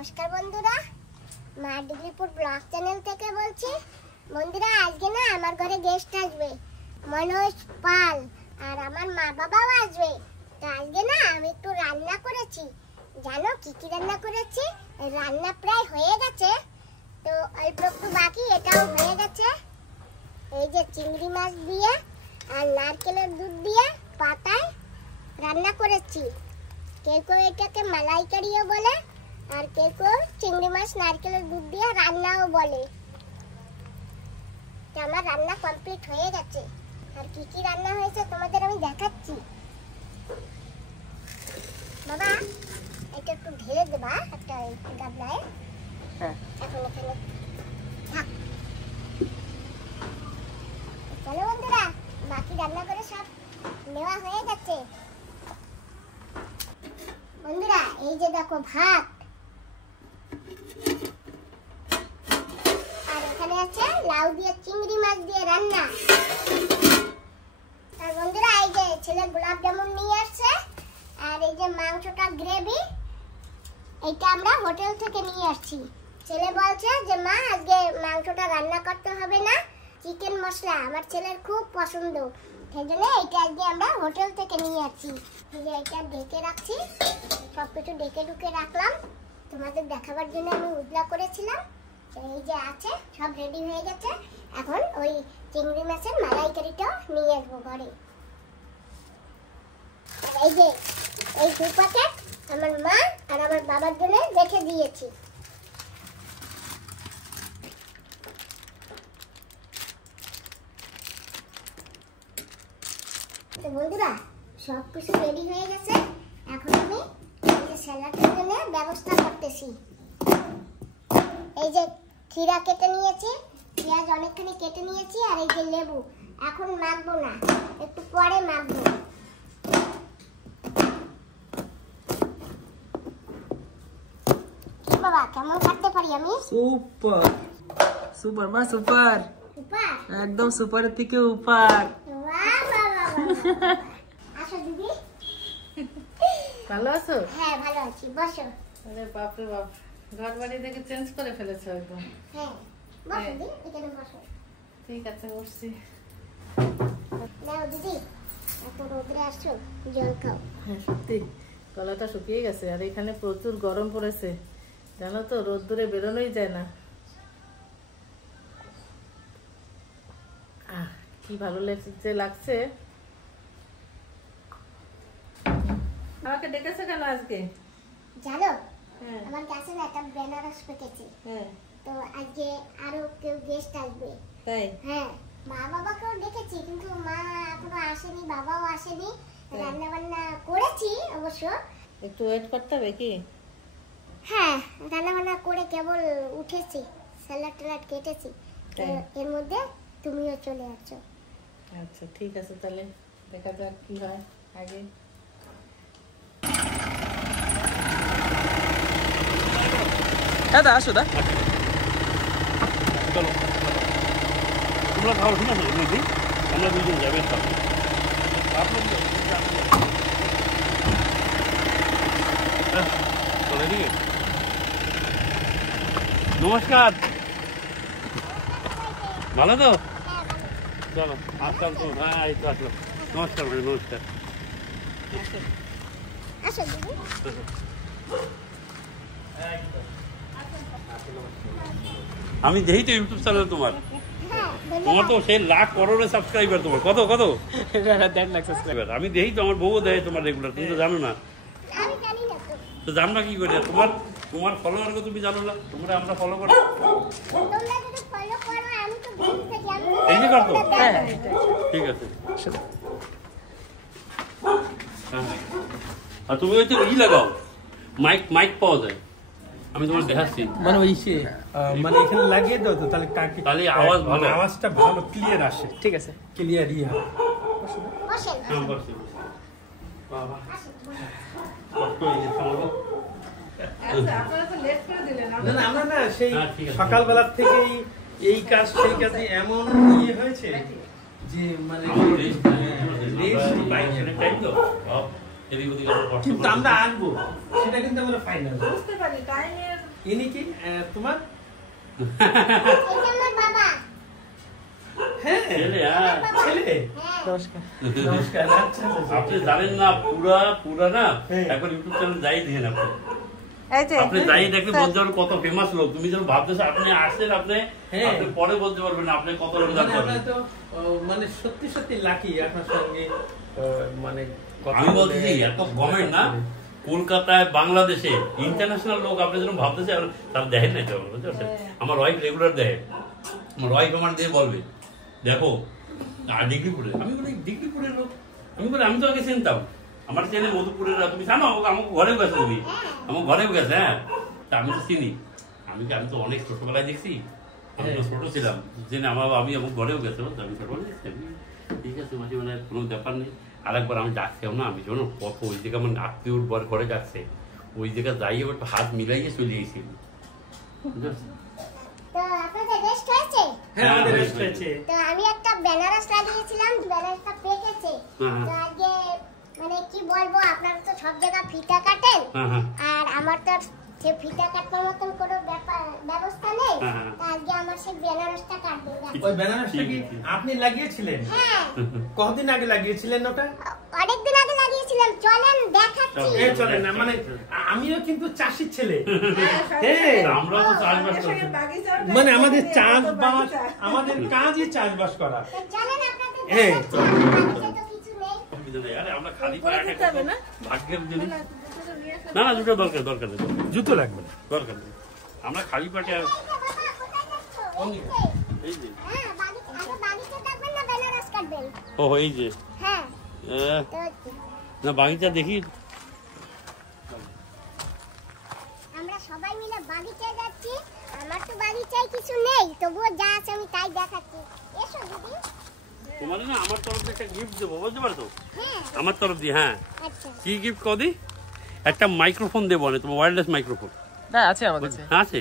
নমস্কার বন্ধুরা, মা ডিগ্রিপুর ব্লগ চ্যানেল থেকে বলছি। বন্ধুরা, আজকে না আমার ঘরে গেস্ট আসবে, মনোজ পাল, আর আমার মা বাবাও আসবে। তো আজকে না আমি একটু রান্না করেছি। জানো কি কি রান্না করেছি? রান্না প্রায় হয়ে গেছে, তো অল্প একটু বাকি, এটাও হয়ে গেছে। এই যে চিংড়ি মাছ দিয়ে আর নারকেলের দুধ দিয়ে পাতায় রান্না করেছি। কেউ কেউ এটাকে মালাইকারিও বলে, আর কেউ কেউ চিংড়ি মাছ নারকেলের দুধ দিয়ে রান্নাও বলে। তো আমার রান্না কমপ্লিট হয়ে গেছে। আর কি কি রান্না হয়েছে তোমাদের আমি দেখাচ্ছি। বাবা, এটা একটু ঢেলে দেবা একটা গামলায়। হ্যাঁ, এখন এখানে থাক। চলো বন্ধুরা, বাকি রান্না করে সব নেওয়া হয়ে গেছে। বন্ধুরা, এই যে দেখো ভাত, আর এখানে আছে লাউ দিয়ে চিংড়ি মাছ দিয়ে রান্না। আর বন্ধুরা, এই যে ছেলে গোলাপ জামুন নিয়ে আসছে, আর এই যে মাংসটা গ্রেভি, এটা আমরা হোটেল থেকে নিয়ে আসছি। ছেলে বলছে যে মা, আজকে মাংসটা রান্না করতে হবে না, চিকেন মশলা আমার ছেলের খুব পছন্দ, সেজন্য এটা আজকে আমরা হোটেল থেকে নিয়ে আসছি। এটা ঢেকে রাখছি, সবকিছু ঢেকে ঢুকে রাখলাম তোমাদের দেখাবার জন্য। আমি উজলা করেছিলাম, এই যে আছে, সব রেডি হয়ে গেছে। এখন ওই চিংড়ি মাছের মালাইকারিটাও নিয়ে আসবো ঘরে। এই যে এই 2 প্যাকেট আমার মা আর আমার বাবার জন্য রেখে দিয়েছি। তো বন্ধুরা, সব কিছু রেডি হয়ে গেছে। এখন আমি এই যে স্যালাডের জন্য ব্যবস্থা করতেছি। এই যে খিরা কেটে নিয়েছি, পেঁয়াজ অনেকখানি কেটে নিয়েছি, আর এই যে লেবু। এখন মাখবো না, একটু পরে মাখবো। কি বাবা, কেমন কাটতে পারি আমি? সুপার সুপার মা, সুপার, সুপার, একদম সুপারের থেকে উপর। বাহ বাহ বাহ। আসো দিদি। ভালো আছো? হ্যাঁ, ভালো আছি, বসো। আরে বাপ রে বাপ, ঘর বাড়ি দেখে চেঞ্জ করে ফেলেছো একদম। হ্যাঁ, বসো দিদি, এখানে বসো। ঠিক আছে, বসছি। নাও দিদি, এত রোদরে আসছো, জল খাও। হ্যাঁ, সত্যি গলাটা শুকিয়ে গেছে, আর এখানে প্রচুর গরম পড়েছে, জানো তো, রোদ্দুরে বেরোনোই যায় না। কি ভালো লাগছে। আমাকে ডেকেছে কেন আজকে? জানো, হ্যাঁ আমার কাছে না একটা বেনারস পেকেছে, হ্যাঁ। তো আজকে আরো কেউ গেস্ট আসবে। তাই? হ্যাঁ, মা বাবাকেও ডেকেছি, কিন্তু মা এখনো আসেনি, বাবাও আসেনি। রান্না বান্না করেছি অবশ্য, একটু ওয়েট করতে হবে কি? হ্যাঁ, রান্না বান্না করে কেবল উঠেছি, স্যালাড ট্যালাড কেটেছি। তো এর মধ্যে তুমিও চলে আসছো। আচ্ছা ঠিক আছে, তাহলে দেখা যাক কি হয় আগে। দাদা আসো, দা চলো, তোমরা খাও, ঠিক আছে? দিদি, আমরা দুজন যাবে। চলে দিকে। নমস্কার, ভালো তো? চলো, আসলাম তো। হ্যাঁ, এই তো আসলাম। নমস্কার ভাই, নমস্কার। আসো দিদি। আমি যেই তো ইউটিউব চ্যানেল তোমার, হ্যাঁ, তোমার তো সেই লাখ করোড়ে সাবস্ক্রাইবার। তোমার কত কত 1.5 লাখ সাবস্ক্রাইবার। আমি দেখি তো, আমার বউ দেয় তোমার রেগুলার, তুমি তো জানো না। আমি জানি না তো। তো জানো না কি করে? তোমার ফলোয়ারকে তুমি জানো না, তোমরা আমরা ফলো করি। তোমরা যদি ফলো করো, আমি তো ভুল থেকে আমি এই যে করতো? হ্যাঁ, ঠিক আছে। হ্যাঁ, আর তুমি ওই তো লাগাও, মাইক পাওয়া যায়, আমি তোমার দেখাচ্ছি। মানে ওই মানে এখানে লাগিয়ে দাও তো, তাহলে তাহলে আওয়াজ ভালো, আওয়াজটা ভালো ক্লিয়ার আসে। ঠিক আছে। ক্লিয়ার হয়। বসেন। হ্যাঁ, বসে। বাবা, আসো। কষ্ট হয়ে গেছে আমাদের। আচ্ছা, আপনারা তো লেট করে দিলেন। না না, আমরা না সেই হ্যাঁ, ঠিক আছে। সকালবেলার থেকেই এই কাজ সেই কাজে এমন ইয়ে হয়েছে যে মানে টাইম তো এদিক ওদিক কিন্তু আমরা আনবো, সেটা কিন্তু আমরা ফাইনাল। বুঝতে পারি টাইমের ইনি কি তোমার? এটা আমার বাবা। হ্যাঁ ছেলে, হ্যাঁ। ছেলে। হ্যাঁ। নমস্কার। নমস্কার। আচ্ছা, আচ্ছা। আপনি জানেন না পুরা না এখন ইউটিউব চ্যানেল যাই দেখেন আপনি এই যে আপনি যাই দেখে বলতে পারবেন কত ফেমাস লোক। তুমি যখন ভাবতেছো আপনি আসছেন আপনি হ্যাঁ। আপনি পরে বলতে পারবেন না আপনি কত লোক মানে জানতে আমরা পারবেন। তো মানে সত্যি সত্যি লাকি আপনার সঙ্গে মানে কথা আমি বলতেছি বলে। এত কমেন্ট না কলকাতায় বাংলাদেশে ইন্টারন্যাশনাল লোক আপনি যখন ভাবতেছে তারা দেখেন না, বুঝতে পারছেন? আমার ওয়াইফ রেগুলার দেখে, আমার ওয়াইফ আমার দিয়ে বলবে দেখো আর ডিগ্রিপুরে। আমি বলি ডিগ্রিপুরের লোক? আমি বলি আমি তো আগে চিনতাম, আমার চেনে মধুপুরের। তুমি জানো আমার ঘরেও গেছে, তুমি আমার ঘরেও গেছে। হ্যাঁ, তা আমি তো চিনি। আমি তো অনেক ছোটবেলায় দেখছি, আমি তো ছোট ছিলাম জেনে আমি আমার ঘরেও গেছে। আমি ছোটবেলায় দেখছি। ঠিক আছে মাঝে মানে কোনো ব্যাপার নেই। আরেকবার আমি ডাকছেও না, আমি যখন কত ওই জায়গা আমার আত্মীয় উঠবার ঘরে যাচ্ছে, ওই জায়গা যাই এবার হাত মিলাইয়ে চলে গেছি। তো আপনাদের রেস্ট হয়েছে? হ্যাঁ আমাদের রেস্ট হয়েছে। তো আমি একটা বেনারস লাগিয়েছিলাম, বেনারসটা পেকেছে। হ্যাঁ। তো আজকে মানে কি বলবো, আপনারা তো সব জায়গা ফিতা কাটেন, হ্যাঁ। আর আমার তো যে ফিতা কাটার মতন কোনো ব্যবস্থা নেই। হ্যাঁ। তো আজকে আমার সেই বেনারসটা কাটবো। ওই বেনারসটা কি আপনি লাগিয়েছিলেন? হ্যাঁ, কতদিন আগে লাগিয়েছিলেন ওটা? অনেকদিন আগে লাগিয়েছিলাম। চলেন দেখাচ্ছি। এই চলে না, মানে আমিও কিন্তু চাষির ছেলে। হ্যাঁ, আমরাও তো চাষবাস করছি। মানে আমাদের চাষবাস, আমাদের কাজই চাষবাস করা। তো চলেন আপনাদের হ্যাঁ। দেখাচ্ছি। বাড়িতে তো কিছু নেই। আরে আমরা খালি পায়ে যেতে একটা হবে না? ভাগ্যের জিনিস। না না, দুটো দরকার নেই, জুতো লাগবে না। দরকার নেই। আমরা খালি পাটে বাবা, কোথায় যাচ্ছ? এই যে। এই যে হ্যাঁ, আগে বাড়িতে থাকবেন না বেনারস কাটবেন? ও এই যে হ্যাঁ। তো না বাগিচা দেখি। আমরা সবাই মিলে বাগিচায় যাচ্ছি। আমার তো বাগিচায় কিছু নেই, তবুও যা আছে আমি তাই দেখাচ্ছি। এসো দিদি। তোমার না আমার তরফ থেকে একটা গিফট দেবো, বলতে পারছো? হ্যাঁ। আমার তরফ দিয়ে। হ্যাঁ, আচ্ছা। কি গিফট কদি? একটা মাইক্রোফোন দেবো, না তোমার ওয়্যারলেস মাইক্রোফোন না আছে আমার কাছে। আছে?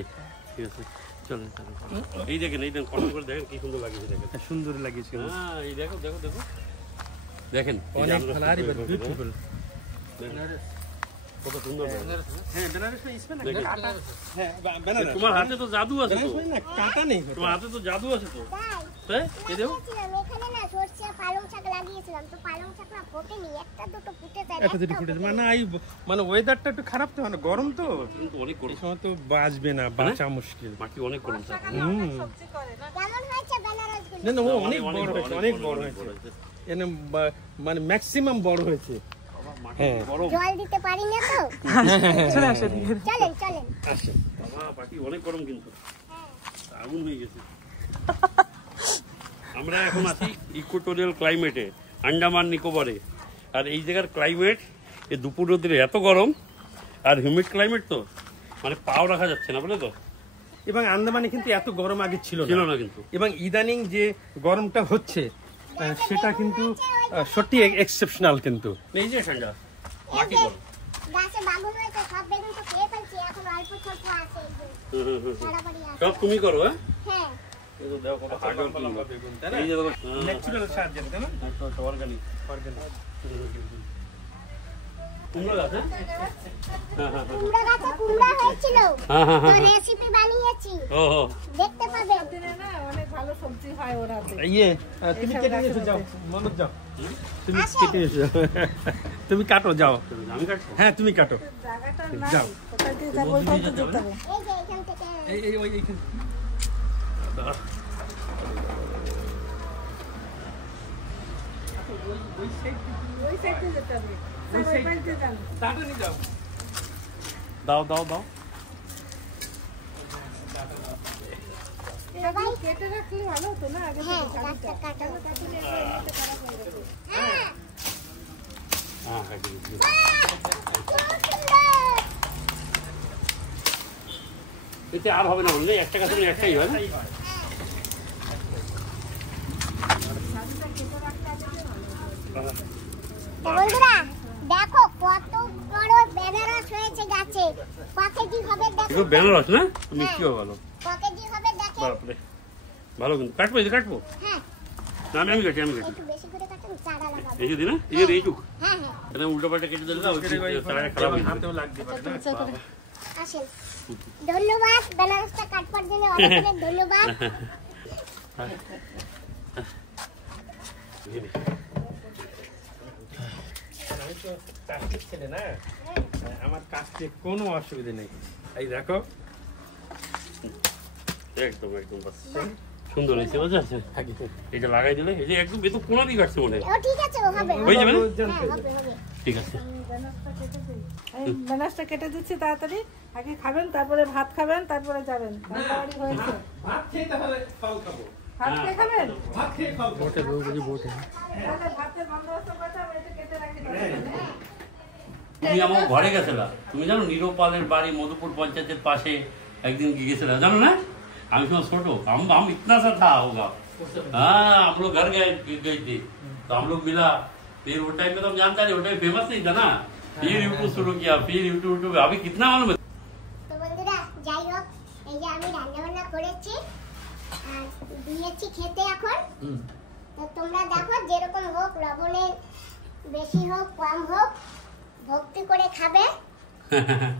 ঠিক আছে, চলেন চলেন। এই দেখেন কষ্ট করে দেখেন কি সুন্দর লাগিয়েছে, দেখেন সুন্দর লাগিয়েছে। হ্যাঁ এই দেখো দেখো দেখো দেখেন এই যে অনেক আমরা ভালো, দেখেন, বিউটিফুল। কত সুন্দর হ্যাঁ বেনারসটা ইসমে না দেখেন। কাটা। হ্যাঁ বেনারস। তোমার হাতে তো জাদু আছে তো, বেনারস না কাটা নেই। তোমার হাতে তো জাদু আছে তো। তাই হ্যাঁ এই দেখো লাগিয়েছিলাম এখানে না, সরষে পালং শাক লাগিয়েছিলাম, তো পালং শাক না ফোটেনি, একটা দুটো ফুটে যায়। এত যদি ফুটেছে মানে মানে ওয়েদারটা একটু খারাপ তো, মানে গরম তো, কিন্তু অনেক এই গরম, সময় তো বাঁচবে না, বাঁচা মুশকিল। মাটি অনেক গরম থাকে। কেমন হয়েছে বেনারস গুলো? না না ও অনেক বড় হয়েছে, অনেক বড় হয়েছে। এনে মানে ম্যাক্সিমাম বড় হয়েছে। হ্যাঁ গরম জল দিতে পারি না তো। চলে আসো দিকে। চলেন চলেন। আসে। বাবা মাটি অনেক গরম, কিন্তু আগুন হয়ে গেছে। আমরা এখন আছি ইকুয়েটোরিয়াল ক্লাইমেটে, আন্ডামান নিকোবরে। আর এই জায়গার ক্লাইমেট এই দুপুর রোদের এত গরম আর হিউমিড ক্লাইমেট, তো মানে পাও রাখা যাচ্ছে না, বুঝলে তো? এবং আন্দামানে কিন্তু এত গরম আগে ছিল ছিল না, না কিন্তু। এবং ইদানিং যে গরমটা হচ্ছে সেটা কিন্তু সত্যি এক্সেপশনাল। কিন্তু এই যে ঠান্ডা এই মাটি যে গরম। গাছে বাগুন হয়েছে, সব বেগুন তো খেয়ে ফেলছি, এখন অল্প স্বল্প আছে। এই যে বাড়াবাড়ি আছে। সব তুমি করো? হ্যাঁ, হ্যাঁ। এই তো দেখো কত হার্ড ওয়ার্ক করো। এই যে দেখো, হ্যাঁ, ন্যাচারাল সার যেটা, তাই না? একটা organic। কুমড়ো গাছ, হ্যাঁ? হ্যাঁ, হ্যাঁ, হ্যাঁ। কুমড়া গাছে কুমড়া হয়েছিল, হ্যাঁ, হ্যাঁ, তো হ্যাঁ। রেসিপি বানিয়েছি, ও ও, দেখতে পাবেন। অনেক ভালো সবজি হয় ওর হাতে। ইয়ে তুমি কেটে নিয়ে এসো, যাও মনোজ যাও, তুমি কেটে নিয়ে এসো। তুমি কাটো, যাও। আমি কাটবো? হ্যাঁ তুমি কাটো। জায়গাটা যাও। নাই, কোথায় দিয়ে যাবো ওইটাও তো যেতে হবে। এই যে এখান থেকে এই ওই এইখানে ওই সাইড দিয়ে যেতে হবে। ওই সাইড দিয়ে যান। কাটো নিয়ে যাও। দাও দাও দাও। সবাই কেটে রাখলে ভালো হতো না আগে হ্যাঁ থেকে গাছটা কাটাবো। হ্যাঁ, হ্যাঁ, কাটি দিচ্ছি। খুব সুন্দর। এতে আর হবে না, বললে একটা গাছ একটাই হয় না? তো বন্ধুরা দেখো কত বড় বেনারস হয়েছে গাছে। ককেজি হবে দেখো। এগুলো বেনারস না? মিষ্টিও ভালো। ককেজি হবে দেখো। বাপরে, ভালো কিন্তু। কাটবো, এই যে কাটবো? হ্যাঁ, না আমি কাটি, আমি কাটি। একটু বেশি করে কাটুন, চারা লাগাবো। এই যদি না, এই যে এইটুক হ্যাঁ হ্যাঁ, উল্টো পাল্টা কেটে দিলে না, ওই চারাটা খারাপ হয়ে যাবে। হাতেও লাগতে পারে না। আসেন। ধন্যবাদ বেনারসটা কাটবার জন্য অনেক অনেক ধন্যবাদ। আমি তো কাজের ছেলে না, আমার কাজে কোনো অসুবিধা নেই। এই দেখো একদম একদম বাস সুন্দর হয়েছে, বুঝতে পারছেন? এটা লাগাই দিলে এই যে একদম এ তো কোনা দিয়ে কাটছে মনে হয়। ও ঠিক আছে, ও হবে হয়ে যাবে না? হ্যাঁ, হবে হবে। ঠিক আছে। এই বেনারসটা কেটে দিচ্ছি তাড়াতাড়ি, আগে খাবেন তারপরে ভাত খাবেন তারপরে যাবেন। বাড়ি হয়েছে ভাত খেয়ে তাহলে ফল খাবো। ভাত খেয়ে খাবেন, ভাত খেয়ে ফল খাবো। তাহলে ভাতের বন্দোবস্ত করতে হবে, এটা কেটে রাখি। তুমি আমার ঘরে গেছিলা, তুমি জানো নিরোপালের বাড়ি মধুপুর পঞ্চায়েতের পাশে একদিন গেছিলা, জানো না? আমি সময় ছোট, हम इतना सा था होगा। हाँ, हम लोग घर गए थे, तो हम लोग मिला। फिर वो टाइम में तो हम जानता नहीं, वो टाइम फेमस नहीं था ना। फिर यूट्यूब शुरू किया, फिर यूट्यूब अभी कितना मालूम है? তো বন্ধুরা যাই হোক, এই যে আমি রান্না বান্না করেছি আর দিয়েছি খেতে এখন। তো তোমরা দেখো, যেরকম হোক, লবণের বেশি হোক কম হোক, ভক্তি করে খাবে,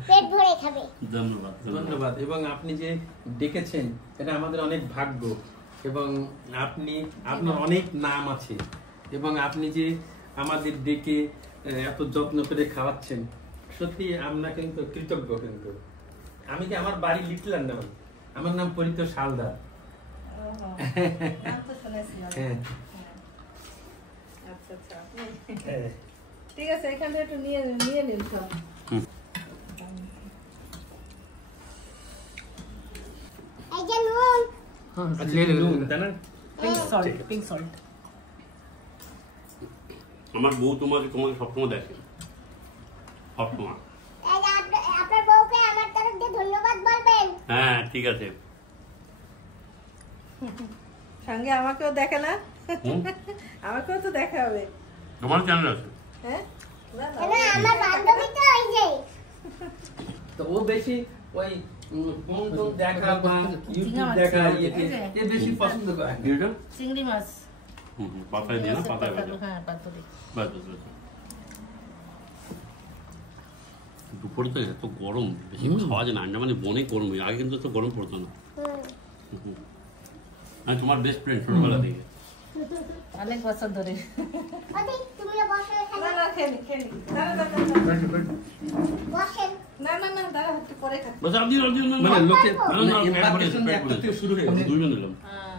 পেট ভরে খাবে। ধন্যবাদ ধন্যবাদ। এবং আপনি যে ডেকেছেন এটা আমাদের অনেক ভাগ্য, এবং আপনার অনেক নাম আছে, এবং আপনি যে আমাদের ডেকে এত যত্ন করে খাওয়াচ্ছেন, সত্যি আমরা কিন্তু কৃতজ্ঞ। কিন্তু আমি যে আমার বাড়ি লিটল আন্দামান, আমার নাম পরিত শালদার। নাম তো শুনেছিলাম। হ্যাঁ আচ্ছা আচ্ছা, ঠিক আছে, এখান থেকে একটু নিয়ে নিন সব। এই যে নুন, নুন, তাই না? Pink salt. আমার বউ তোমাকে সবসময় দেখে, সবসময়। এই যে আপনার বউকে আমার তরফ দিয়ে ধন্যবাদ বলবেন। হ্যাঁ ঠিক আছে। সঙ্গে আমাকেও দেখে না, হুম? আমাকেও তো দেখা হবে। তোমার চ্যানেল আছে? হ্যাঁ, না, না, না, আমার বান্ধবী তো এই যে। তো ও বেশি ওই ফোন দেখা বা ইউটিউব দেখা এ বেশি পছন্দ করে। এটা চিংড়ি মাছ পাতায় দিয়ে না, পাতায় ভাজা। হ্যাঁ, পাতুরি। বাস বাস বাস। দুপুরে তো এত গরম, বেশি খাওয়া যায় না। আন্ডামানে বনে গরম হয়, আগে কিন্তু তো গরম পড়তো না। আমি তোমার বেস্ট ফ্রেন্ড ছোটবেলা থেকে। অনেক বছর ধরে। ওদি তুমিও বসো এখানে। না, না, খেয়ে নি। দাঁড়া, বসেন। না, দাঁড়া, একটু পরে খাচ্ছি। বস আপনি মানে লোকে embarkation একটা থেকে শুরু হয়ে গেছে। দুইজন নিলাম। হ্যাঁ।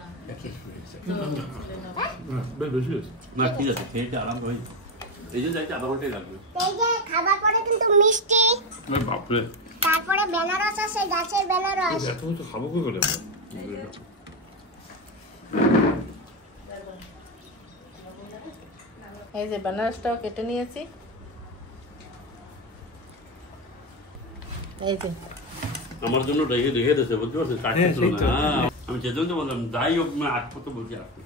বেশ বেশি হয়েছে। না ঠিক আছে, খেয়ে আরাম হয়। এই যে যাইতে আধা ঘন্টাই লাগবে। এই যে খাবার পরে কিন্তু মিষ্টি, বাপরে, তারপরে বেনারস আছে, গাছের বেনারস। এত কিছু খাবো কি করে? এই যে বেনারসটাও কেটে নিয়েছি। এই যে আমার জন্য রেখে দিয়েছে, বুঝতে পারছেন? কাটতে ছিল না। হ্যাঁ, আমি যেদিন তো বললাম যাই হোক, মানে আট কত বলছি আসবে।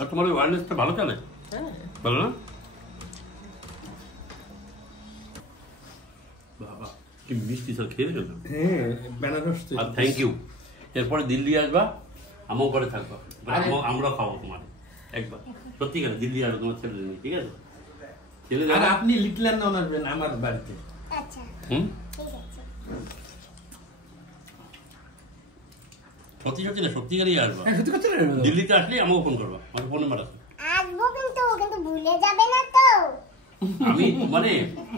আর তোমার ওই ওয়ারলেসটা ভালো চলে? হ্যাঁ, ভালো না? বাবা কি মিষ্টি, স্যার খেয়ে দিল। হ্যাঁ, বেনারস তো। আর থ্যাংক ইউ। এরপরে দিল্লি আসবা, আমার ঘরে থাকবা, আমরা খাবো তোমার একবার। সত্যি কথা, দিল্লি আসবো তোমার ছেলে নিয়ে, ঠিক আছে? ছেলে আর আপনি লিটল আন্দামান আসবেন আমার বাড়িতে। আচ্ছা, হুম, ঠিক আছে। সত্যি সত্যি না, সত্যিকারই আসবা। হ্যাঁ, সত্যি কথা। দিল্লিতে আসলে আমাকে ফোন করবা, আমার ফোন নাম্বার আছে। আসবো কিন্তু ভুলে যাবে না তো। আমি মানে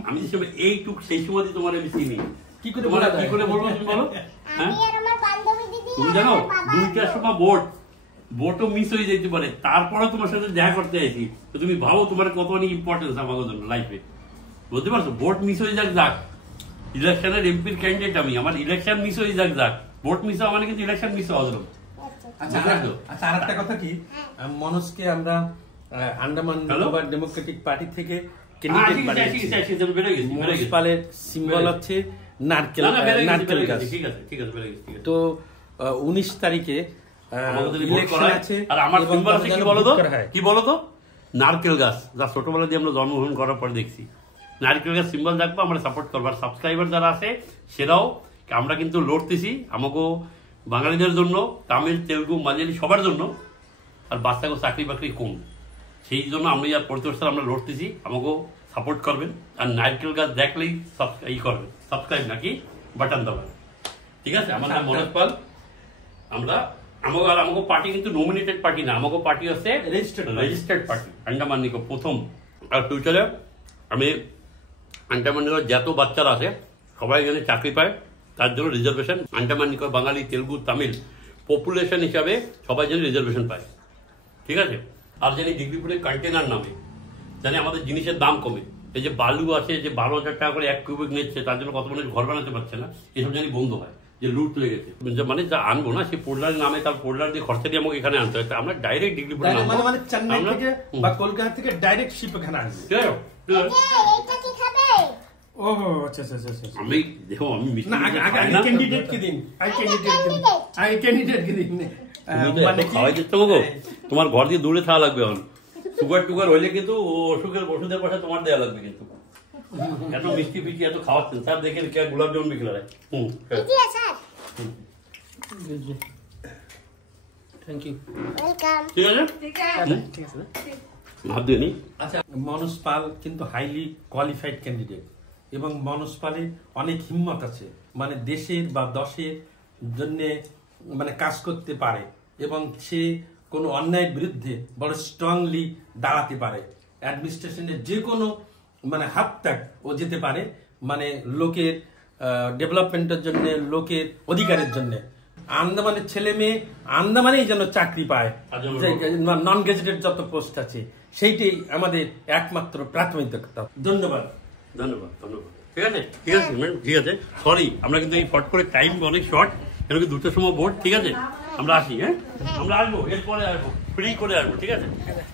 আমি যে সময় এইটুক সেই সময় তোমার আমি চিনি, কি করে তোমার বলা কি যায়? করে বলবো তুমি বলো? হ্যাঁ, আমি আর আমার বান্ধবী দিদি তুমি আর জানো আমার বাবা 2টার আসবো। সময় বোটও মিস হয়ে যেতে পারে, তারপরে তোমার সাথে দেখা করতে আইছি। তো তুমি ভাবো তোমার কত অনেক ইম্পর্টেন্স আমাদের জন্য লাইফে, বুঝতে পারছো? বোট মিস হয়ে যাক, ইলেকশনের এমপির ক্যান্ডিডেট আমি, আমার ইলেকশন মিস হয়ে যাক, ভোট মিস হওয়া মানে কিন্তু ইলেকশন মিস হওয়া ধরো। আচ্ছা, আর একটা কথা কি, মনোজকে আমরা আন্দামান নিকোবর ডেমোক্রেটিক পার্টি থেকে ক্যান্ডিডেট বানিয়েছি। মনোজ পালের সিম্বল হচ্ছে নারকেল গাছ। ঠিক আছে ঠিক আছে, বেড়ে গেছে। তো 19 তারিখে ইলেকশন আছে, আর আমার এবং সিম্বল আছে কি বলো তো? ভোট করা হয়। কি বলো তো? নারকেল গাছ, যা ছোটবেলা দিয়ে আমরা জন্মগ্রহণ করার পরে দেখছি। নারকেল গাছ সিম্বল দেখবো, আমরা সাপোর্ট করবো। আর সাবস্ক্রাইবার যারা আছে সেরাও, আমরা কিন্তু লড়তেছি আমাকে বাঙালিদের জন্য, তামিল, তেলুগু, মালয়ালি সবার জন্য। আর বাচ্চাকে চাকরি বাকরি কম, সেই জন্য আমরা যা পড়তে পারছি আমরা লড়তেছি। আমাকে সাপোর্ট করবেন, আর নারকেল গাছ দেখলেই করবেন সাবস্ক্রাইব নাকি বাটন দাবাবেন, ঠিক আছে? আমার নাম মনোজ পাল। আমাকে পার্টি কিন্তু নমিনেটেড পার্টি না, আমাকে পার্টি আছে রেজিস্টার্ড পার্টি আন্ডামান নিকো প্রথম। আর ফিউচারে আমি আন্ডামান নিকোর যত বাচ্চারা আছে সবাই যেন চাকরি পায় তার জন্য রিজার্ভেশন, আন্ডামান নিকোর বাঙালি, তেলুগু, তামিল পপুলেশন হিসাবে সবাই যেন রিজার্ভেশন পায়, ঠিক আছে? আর জানি ডিগ্রিপুরে কন্টেনার নামে জানি আমাদের জিনিসের দাম কমে, এই যে বালু আছে যে 12,000 টাকা করে 1 কিউবিক নিচ্ছে, তার জন্য কত মানুষ ঘর বানাতে পারছে না, এসব জানি বন্ধ হয়, যে লুট লেগেছে। মানে যা আনবো না সে পোর্টলার নামে, তার পোর্টলার দিয়ে খরচা দিয়ে আমাকে এখানে আনতে হয়, আমরা ডাইরেক্ট ডিগ্রিপুরে মানে চেন্নাই থেকে বা কলকাতা থেকে ডাইরেক্ট শিপ এখানে আসবে। এইটা কি খাবে? ও আচ্ছা আচ্ছা আচ্ছা। আমি দেখো আমি না আগে ক্যান্ডিডেট কে দিন, আই ক্যান্ডিডেট কে দিন। মানে খাওয়াই দিতে হবে, তোমার ঘর দিয়ে দূরে থাকা লাগবে। এখন সুগার টুগার হইলে কিন্তু অসুখের ওষুধের পয়সা তোমার দেওয়া লাগবে, কিন্তু এত মিষ্টি ফিষ্টি এত খাওয়াচ্ছেন স্যার, দেখেন কে গোলাপ জামুন বিকেল Roy. Sir thank you, welcome. ঠিক আছে, ঠিক আছে। ভাব দিয়ে নি। আচ্ছা, মনোজ পাল কিন্তু হাইলি কোয়ালিফাইড ক্যান্ডিডেট এবং মনোজ পালে অনেক হিম্মত আছে, মানে দেশের বা দশের জন্য মানে কাজ করতে পারে এবং সে কোনো অন্যায়ের বিরুদ্ধে বড় স্ট্রংলি দাঁড়াতে পারে। অ্যাডমিনিস্ট্রেশনের যে কোনো মানে হাত ত্যাগ ও যেতে পারে, মানে লোকের ডেভেলপমেন্টের জন্য, লোকের অধিকারের জন্য। আন্দামানের ছেলে মেয়ে আন্দামানেই যেন চাকরি পায়, নন গেজেটেড যত পোস্ট আছে সেইটাই আমাদের একমাত্র প্রাথমিকতা। ধন্যবাদ ধন্যবাদ ধন্যবাদ। ঠিক আছে ঠিক আছে ম্যাডাম, ঠিক আছে। সরি আমরা কিন্তু এই ফট করে টাইম অনেক শর্ট, কেন কি 2টার সময় বোর্ড। ঠিক আছে আমরা আসি, হ্যাঁ আমরা আসবো, এরপরে আসবো, ফ্রি করে আসবো। ঠিক আছে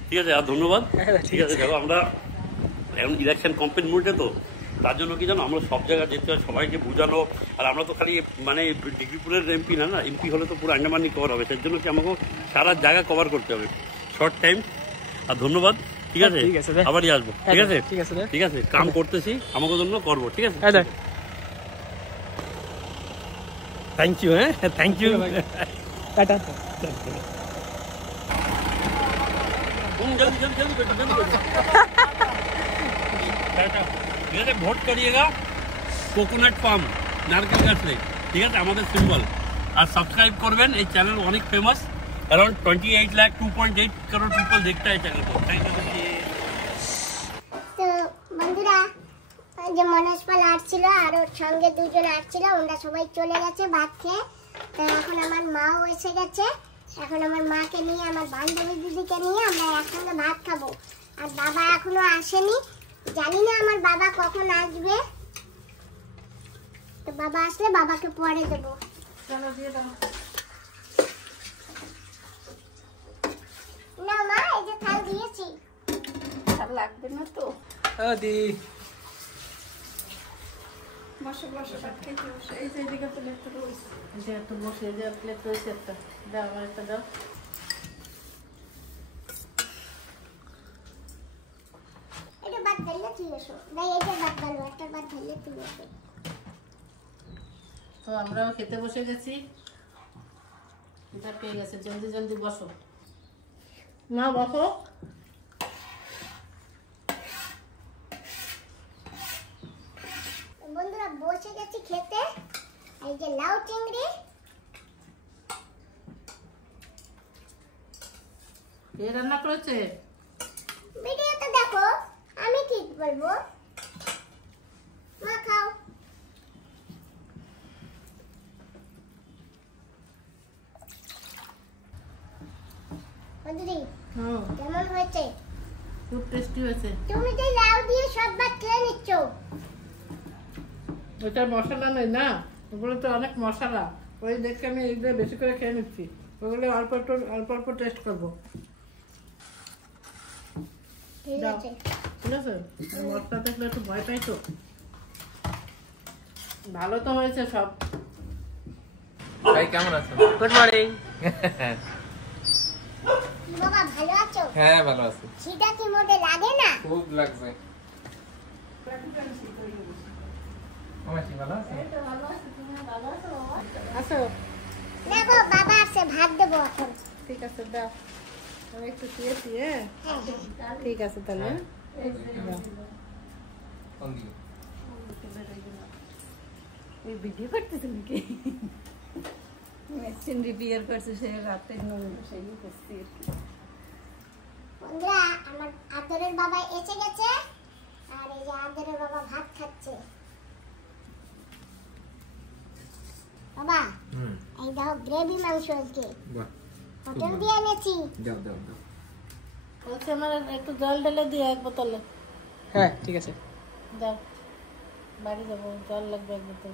ঠিক আছে, আর ধন্যবাদ। ঠিক আছে, দেখো আমরা এখন ইলেকশন কম্পেন মুডে, তো তার জন্য কি জানো আমরা সব জায়গায় যেতে হয়, সবাইকে বোঝানো। আর আমরা তো খালি মানে ডিগ্রিপুরের এমপি না, এমপি হলে তো পুরো আন্ডামানই কভার হবে, সেই জন্য কি আমাকে সারা জায়গা কভার করতে হবে শর্ট টাইম। আর ধন্যবাদ। ঠিক আছে আবারই আসবো। ঠিক আছে ঠিক আছে, কাম করতেছি আমাকে জন্য করবো। ঠিক আছে, থ্যাংক ইউ। হ্যাঁ থ্যাংক ইউ, টাটা। जल्दी जल्दी बेटा, जल्दी बेटा। ঠিক আছে, ভোট করিয়েগা কোকোনাট ফার্ম, নারকেল গাছ নেই। ঠিক আছে, আমাদের সিম্বল। আর সাবস্ক্রাইব করবেন, এই চ্যানেল অনেক famous, around 28 lakh 2.8 crore people देखता है चैनल को। Thank you. তো বন্ধুরা, যে মনোজ পাল আসছিল আর ওর সঙ্গে দুজন আসছিল, ওরা সবাই চলে গেছে ভাত খেয়ে। তো এখন আমার মাও এসে গেছে, এখন আমার মাকে নিয়ে, আমার বান্ধবী দিদিকে নিয়ে আমরা একসঙ্গে ভাত খাবো। আর বাবা এখনো আসেনি, জানি না আমার বাবা কখন আসবে। তো বাবা আসলে বাবাকে পরে দেবো। চলো দিয়ে দাও। না মা, এই যে থাল দিয়েছি। আর লাগবে না তো? দি বসে বসে ভাত খেতে বসে। এই যে এদিকে প্লেট রয়েছে, এই যে একটু বসে, এই যে প্লেট রয়েছে একটা, দাও আমার একটা দাও। এটা ভাত ঢেলে তুই এসো। ভাই এই যে ভাত ঢালো, একটা ভাত ঢেলে তুই এসো। তো আমরাও খেতে বসে গেছি, এটা পেয়ে গেছে। জলদি জলদি বসো, না বসো। বন্ধুরা বসে গেছি খেতে। এই যে লাউ চিংড়ি, কে রান্না করেছে? ভিডিওতে দেখো, আমি কি বলবো। মা খাও। বন্ধুরি কেমন হয়েছে? খুব টেস্টি হয়েছে। তুমি যে লাউ দিয়ে সব ভাত খেয়ে নিচ্ছ। ওটা মশলা নেই না, ওগুলো তো অনেক মশলা, ওই দেখে আমি এগুলো বেশি করে খেয়ে নিচ্ছি। ওগুলো অল্প অল্প টেস্ট করবো। ঠিক দাও। আছে ঠিক আছে, মশলা দেখলে একটু ভয় পাই তো। ভালো তো হয়েছে সব। ভাই কেমন আছো? Good morning. বাবা ভালো আছো? হ্যাঁ ভালো আছি। খিদা কি মোটে লাগে না? খুব লাগছে। মাসি ভালো আছে? আচ্ছা দেখো বাবা আসছে, ভাত দেবো এখন। ঠিক আছে দাও, আমি একটু শুয়েছি। হ্যাঁ ঠিক আছে তাহলে। দাও। ভিডিও করতেছে নাকি মেশিন রিপেয়ার করছে সে রাতে সেই করছি আর কি। বন্ধুরা আমার আদরের বাবা এসে গেছে আর এই যে আদরের বাবা ভাত খাচ্ছে। বাবা এই দাও গ্রেভি মাংস আজকে হোটেল দিয়ে এনেছি। বলছে আমার একটু জল ঢেলে দিয়ে এক বোতলে হ্যাঁ ঠিক আছে দাও, বাড়ি যাবো, জল লাগবে এক বোতল।